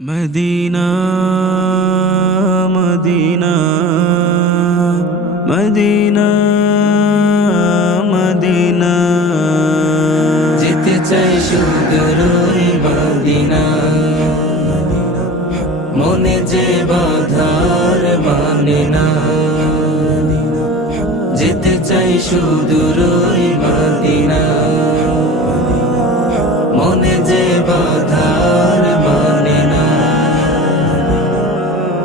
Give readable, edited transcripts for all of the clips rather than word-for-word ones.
Medina Medina Medina Medina যেতে চাই সুদূর মদিনা, মনে যে বাধার মানে না। যেতে চাই সুদূর মদিনা, মনে যে বাধার মানে না।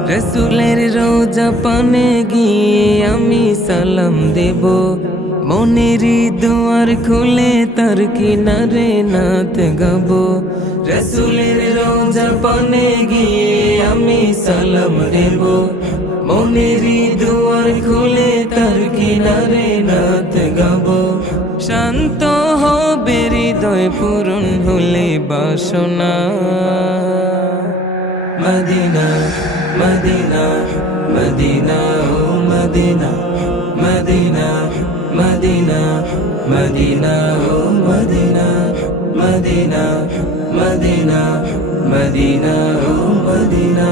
রসুলের রোজা পানে গিয়ে আমি সালাম দেব, মনেরই দুয়ার খুলে তার কিনারে নাত গাবো। রসুলের রোজা পানে গিয়ে আমি সালাম দেব, মনেরই দুয়ার খুলে তার কিনারে নাত গাবো। শান্ত হবে হৃদয় পূরণ হলে বাসনা। Medina Medina Medina oh Medina, Medina Medina Medina oh Medina, Medina Medina Medina oh Medina.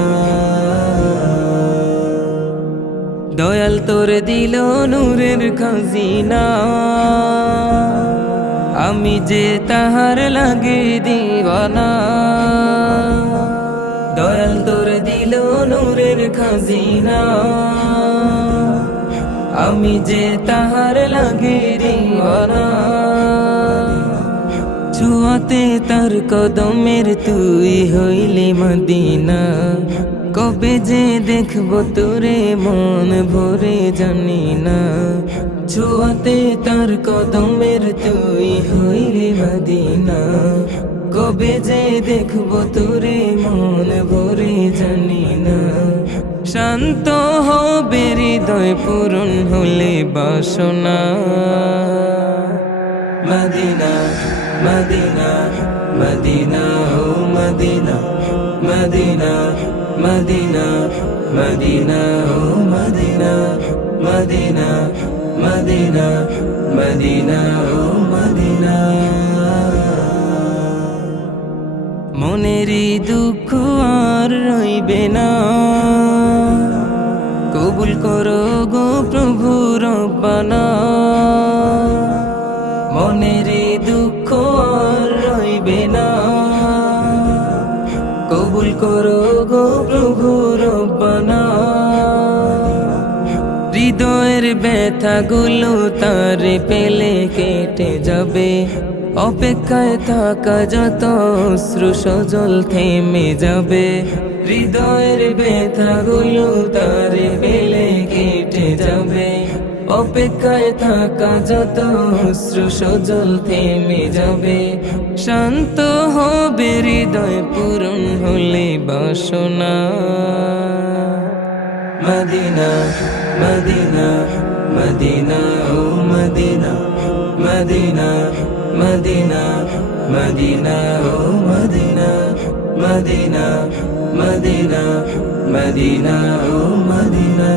Dayal তোর দিল নূরের খাজিনা, আমি যে তাহার লাগে দিওয়ানা। দয়াল তোর দিল নূরের খাজিনা, আমি যে তাহার লাগে দিওয়ানা। ছুয়াতে তার কদমের তুই হইলে মদিনা, কবে যে দেখব তোরে মন ভরে জানি না। ছুয়াতে তার কদমের তুই হইলে মদিনা, কবে যে দেখব তোরে মন ভরে জানি না। শান্ত হবে হৃদয় পূরণ হলে বাসনা। Medina Medina Medina oh Medina, Medina Medina Medina oh Medina, Medina Medina Medina oh Medina. মনেরই দুঃখ আর রইবে না, কবুল করো গো প্রভু রব্বানা। মনেরই দুঃখ আর রইবে না, কবুল করো গো প্রভু রব্বানা। হৃদয়ের ব্যথাগুলো তার পেলে কেটে যাবে, অপেক্ষায় থাকা যত অশ্রু সজল থেমে যাবে। হৃদয়ের ব্যথাগুলো তার পেলে কেটে যাবে, অপেক্ষায় থাকা যত অশ্রু সজল থেমে যাবে। শান্ত হবে হৃদয় পূরণ হলে বাসনা। Medina Medina Medina oh Medina, Medina Medina Medina oh Medina, Medina Medina Medina oh Medina.